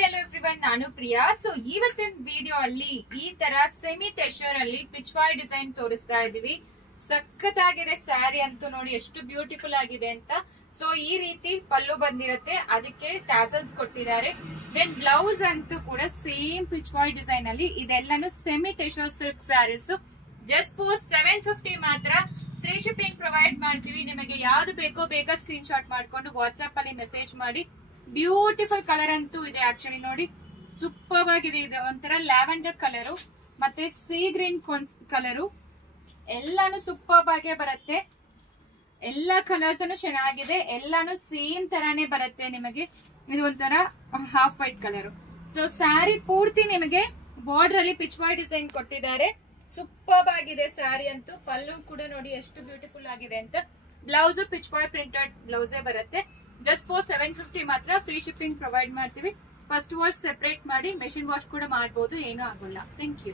Hi hello everyone, ನಾನು Priya. So ಇವತ್ತಿನ video ಅಲ್ಲಿ ಈ ತರ ಸೆಮಿ ಟೆಶರ್ ಅಲ್ಲಿ ಪಿಚ್ವಾಯ್ ಡಿಸೈನ್ ತೋರಿಸ್ತಾ ಇದೀವಿ. ಸಖತ್ತಾಗಿದೆ ಸ್ಯಾರಿ ಅಂತೂ, ನೋಡಿ ಎಷ್ಟು ಬ್ಯೂಟಿಫುಲ್ ಆಗಿದೆ ಅಂತ. ಸೊ ಈ ರೀತಿ ಪಲ್ಲು ಬಂದಿರುತ್ತೆ, ಅದಕ್ಕೆ ಟ್ಯಾಸಲ್ಸ್ ಕೊಟ್ಟಿದ್ದಾರೆ. ದೆನ್ ಬ್ಲೌಸ್ ಅಂತೂ ಕೂಡ ಸೇಮ್ ಪಿಚ್ವಾಯ್ ಡಿಸೈನ್ ಅಲ್ಲಿ. ಇದೆಲ್ಲಾನು semi tussar silk sarees. Just for 750 ಮಾತ್ರ. ಫ್ರೀ ಶಿಪ್ಪಿಂಗ್ ಪ್ರೊವೈಡ್ ಮಾಡ್ತೀವಿ. ನಿಮಗೆ ಯಾವ್ದು ಬೇಕೋ ಬೇಗ ಸ್ಕ್ರೀನ್ ಶಾಟ್ ಮಾಡ್ಕೊಂಡು ವಾಟ್ಸ್ಆಪ್ ಅಲ್ಲಿ ಮೆಸೇಜ್ ಮಾಡಿ. ಬ್ಯೂಟಿಫುಲ್ ಕಲರ್ ಅಂತೂ ಇದೆ. ಆಕ್ಚುಲಿ ನೋಡಿ ಸೂಪರ್ ಆಗಿದೆ. ಇದೆ ಒಂಥರ ಲ್ಯಾವೆಂಡರ್ ಕಲರು ಮತ್ತೆ ಸೀ ಗ್ರೀನ್ ಕಲರು, ಎಲ್ಲಾನು ಸೂಪರ್ ಆಗೇ ಬರುತ್ತೆ. ಎಲ್ಲಾ ಕಲರ್ಸ್ ಚೆನ್ನಾಗಿದೆ, ಎಲ್ಲಾನು ಸೇಮ್ ತರಾನೇ ಬರುತ್ತೆ ನಿಮಗೆ. ಇದು ಒಂಥರ half white colour. So sari ಪೂರ್ತಿ ನಿಮಗೆ ಬಾರ್ಡರ್ ಅಲ್ಲಿ ಪಿಚ್ವಾಯ್ ಡಿಸೈನ್ ಕೊಟ್ಟಿದ್ದಾರೆ. ಸೂಪರ್ ಆಗಿದೆ ಸ್ಯಾರಿ ಅಂತೂ. ಪಲ್ಲು ಕೂಡ ನೋಡಿ ಎಷ್ಟು ಬ್ಯೂಟಿಫುಲ್ ಆಗಿದೆ ಅಂತ. ಬ್ಲೌಸ್ ಪಿಚ್ವಾಯ್ ಪ್ರಿಂಟೆಡ್ ಬ್ಲೌಸೇ ಬರುತ್ತೆ. ಜಸ್ಟ್ ಫಾರ್ 750 ಮಾತ್ರ. ಫ್ರೀ ಶಿಪ್ಪಿಂಗ್ ಪ್ರೊವೈಡ್ ಮಾಡ್ತೀವಿ. ಫಸ್ಟ್ ವಾಶ್ ಸೆಪರೇಟ್ ಮಾಡಿ ಮೆಷಿನ್ ವಾಶ್ ಕೂಡ ಮಾಡಬಹುದು, ಏನೂ ಆಗೋಲ್ಲ. Thank you.